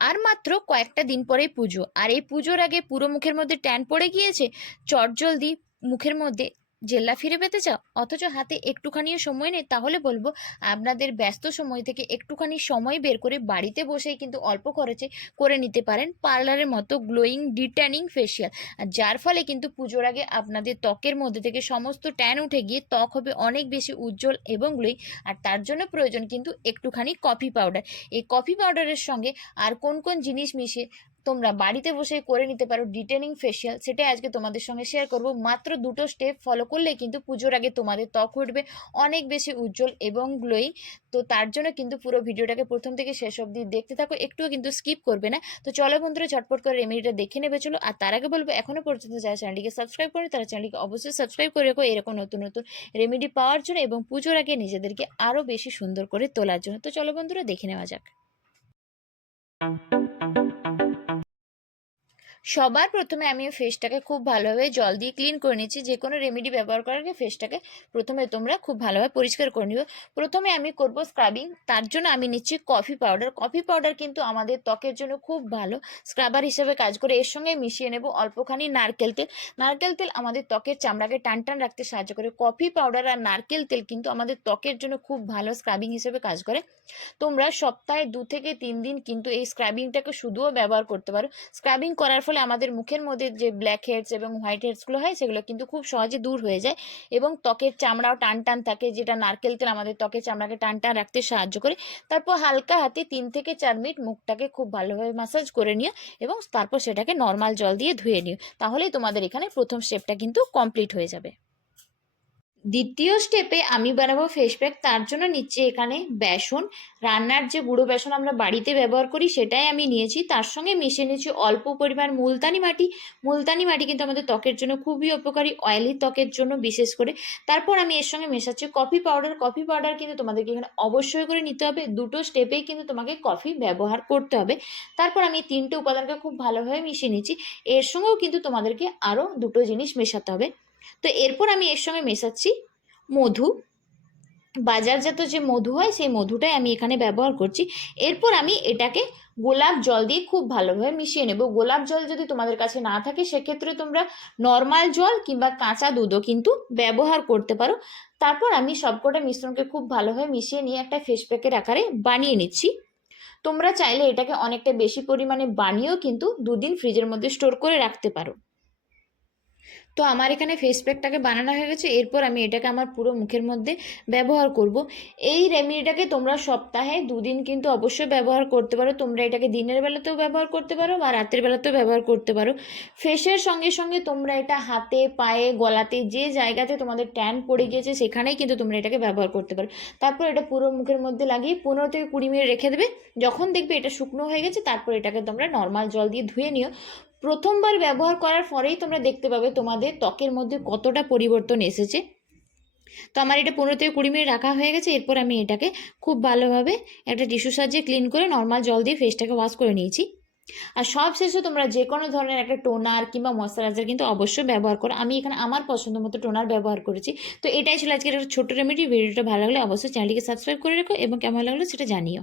আর মাত্র কয়েকটা দিন পরেই পুজো, আর এই পুজোর আগে পুরো মুখের মধ্যে ট্যান পড়ে গিয়েছে, চটজলদি মুখের মধ্যে জেল্লা ফিরে পেতে চাও, অথচ হাতে একটুখানিও সময় নেই, তাহলে বলবো আপনাদের ব্যস্ত সময় থেকে একটুখানি সময় বের করে বাড়িতে বসেই কিন্তু অল্প খরচে করে নিতে পারেন পার্লারের মতো গ্লোয়িং ডিট্যানিং ফেসিয়াল। আর যার ফলে কিন্তু পুজোর আগে আপনাদের ত্বকের মধ্যে থেকে সমস্ত ট্যান উঠে গিয়ে ত্বক হবে অনেক বেশি উজ্জ্বল এবং গ্লোয়িং। আর তার জন্য প্রয়োজন কিন্তু একটুখানি কফি পাউডার। এই কফি পাউডারের সঙ্গে আর কোন কোন জিনিস মিশিয়ে তোমরা বাড়িতে বসে করে নিতে পারো ডিটেনিং ফেসিয়াল, সেটাই আজকে তোমাদের সঙ্গে শেয়ার করব। মাত্র দুটো স্টেপ ফলো করলে কিন্তু পুজোর আগে তোমাদের ত্বক উঠবে অনেক বেশি উজ্জ্বল এবং গ্লোয়িং। তো তার জন্য কিন্তু পুরো ভিডিওটাকে প্রথম থেকে শেষ অবধি দেখতে থাকো, একটুও কিন্তু স্কিপ করবে না। তো চলো বন্ধুরা, ঝটপট করে রেমেডিটা দেখে নেবে চলো। আর তার আগে বলবো, এখনো পর্যন্ত যারা চ্যানেলটিকে সাবস্ক্রাইব করে তারা চ্যানেলটিকে অবশ্যই সাবস্ক্রাইব করে রাখো এরকম নতুন নতুন রেমেডি পাওয়ার জন্য এবং পুজোর আগে নিজেদেরকে আরও বেশি সুন্দর করে তোলার জন্য। তো চলো বন্ধুরা, দেখে নেওয়া যাক। সবার প্রথমে আমি ফেসটাকে খুব ভালোভাবে জল দিয়ে ক্লিন করে নিচ্ছি। যে কোনো রেমেডি ব্যবহার করার আগে ফেসটাকে প্রথমে তোমরা খুব ভালোভাবে পরিষ্কার করে নিও। প্রথমে আমি করব স্ক্রাবিং, তার জন্য আমি নিচ্ছি কফি পাউডার। কফি পাউডার কিন্তু আমাদের ত্বকের জন্য খুব ভালো স্ক্রাবার হিসেবে কাজ করে। এর সঙ্গে মিশিয়ে নেব অল্পখানি নারকেল তেল। নারকেল তেল আমাদের ত্বকের চামড়াকে টান টান রাখতে সাহায্য করে। কফি পাউডার আর নারকেল তেল কিন্তু আমাদের ত্বকের জন্য খুব ভালো স্ক্রাবিং হিসেবে কাজ করে। তোমরা সপ্তাহে 2 থেকে 3 দিন কিন্তু এই স্ক্রাবিংটাকে শুধুও ব্যবহার করতে পারো। স্ক্রাবিং করার ফলে আমাদের মুখের মধ্যে যে ব্ল্যাক হেডস এবং হোয়াইট হেডসগুলো হয় সেগুলো কিন্তু খুব সহজে দূর হয়ে যায় এবং ত্বকের চামড়াও টান টান থাকে, যেটা নারকেল তেল আমাদের ত্বকের চামড়াকে টান টান রাখতে সাহায্য করে। তারপর হালকা হাতে 3 থেকে 4 মিনিট মুখটাকে খুব ভালোভাবে ম্যাসাজ করে নিও এবং তারপর সেটাকে নর্মাল জল দিয়ে ধুয়ে নিও। তাহলেই তোমাদের এখানে প্রথম স্টেপটা কিন্তু কমপ্লিট হয়ে যাবে। দ্বিতীয় স্টেপে আমি বানাবো ফেস প্যাক। তার জন্য নিচ্ছি এখানে বেসন। রান্নার যে গুঁড়ো বেসন আমরা বাড়িতে ব্যবহার করি সেটাই আমি নিয়েছি। তার সঙ্গে মিশিয়ে নিয়েছি অল্প পরিমাণ মুলতানি মাটি। মুলতানি মাটি কিন্তু আমাদের ত্বকের জন্য খুবই উপকারী, অয়েলি ত্বকের জন্য বিশেষ করে। তারপর আমি এর সঙ্গে মেশাচ্ছি কফি পাউডার। কফি পাউডার কিন্তু তোমাদেরকে এখানে অবশ্যই করে নিতে হবে, দুটো স্টেপেই কিন্তু তোমাকে কফি ব্যবহার করতে হবে। তারপর আমি 3টে উপাদানকে খুব ভালোভাবে মিশিয়ে নিচ্ছি। এর সঙ্গেও কিন্তু তোমাদেরকে আরও দুটো জিনিস মেশাতে হবে। তো এরপর আমি এর সঙ্গে মেশাচ্ছি মধু। বাজারজাত যে মধু হয় সেই মধুটাই আমি এখানে ব্যবহার করছি। এরপর আমি এটাকে গোলাপ জল দিয়ে খুব ভালোভাবে মিশিয়ে নেব। গোলাপ জল যদি তোমাদের কাছে না থাকে সেক্ষেত্রে তোমরা নর্মাল জল কিংবা কাঁচা দুধও কিন্তু ব্যবহার করতে পারো। তারপর আমি সবকটা মিশ্রণকে খুব ভালোভাবে মিশিয়ে নিয়ে একটা ফেস প্যাকের আকারে বানিয়ে নিচ্ছি। তোমরা চাইলে এটাকে অনেকটা বেশি পরিমাণে বানিয়েও কিন্তু 2 দিন ফ্রিজের মধ্যে স্টোর করে রাখতে পারো। তো আমার এখানে ফেস প্যাকটাকে বানানো হয়ে গেছে। এরপর আমি এটাকে আমার পুরো মুখের মধ্যে ব্যবহার করব। এই রেমেডিটাকে তোমরা সপ্তাহে 2 দিন কিন্তু অবশ্যই ব্যবহার করতে পারো। তোমরা এটাকে দিনের বেলাতেও ব্যবহার করতে পারো বা রাতের বেলাতেও ব্যবহার করতে পারো। ফেসের সঙ্গে সঙ্গে তোমরা এটা হাতে, পায়ে, গলাতে, যে জায়গাতে তোমাদের ট্যান পড়ে গিয়েছে সেখানেই কিন্তু তোমরা এটাকে ব্যবহার করতে পারো। তারপর এটা পুরো মুখের মধ্যে লাগিয়ে 15 থেকে 20 মিনিট রেখে দেবে। যখন দেখবে এটা শুকনো হয়ে গেছে তারপর এটাকে তোমরা নর্মাল জল দিয়ে ধুয়ে নিও। প্রথমবার ব্যবহার করার পরেই তোমরা দেখতে পাবে তোমাদের ত্বকের মধ্যে কতটা পরিবর্তন এসেছে। তো আমার এটা 15 থেকে 20 মিনিট রাখা হয়ে গেছে। এরপর আমি এটাকে খুব ভালোভাবে একটা টিস্যু সাহায্যে ক্লিন করে নর্মাল জল দিয়ে ফেসটাকে ওয়াশ করে নিয়েছি। আর সব শেষে তোমরা যে কোনো ধরনের একটা টোনার কিংবা ময়শ্চারাইজার কিন্তু অবশ্যই ব্যবহার করো। আমি এখানে আমার পছন্দ মতো টোনার ব্যবহার করেছি। তো এটাই ছিল আজকের একটা ছোট্ট রেমেডি। ভিডিওটা ভালো লাগলে অবশ্যই চ্যানেলটিকে সাবস্ক্রাইব করে রেখো এবং কেমন লাগলো সেটা জানিও।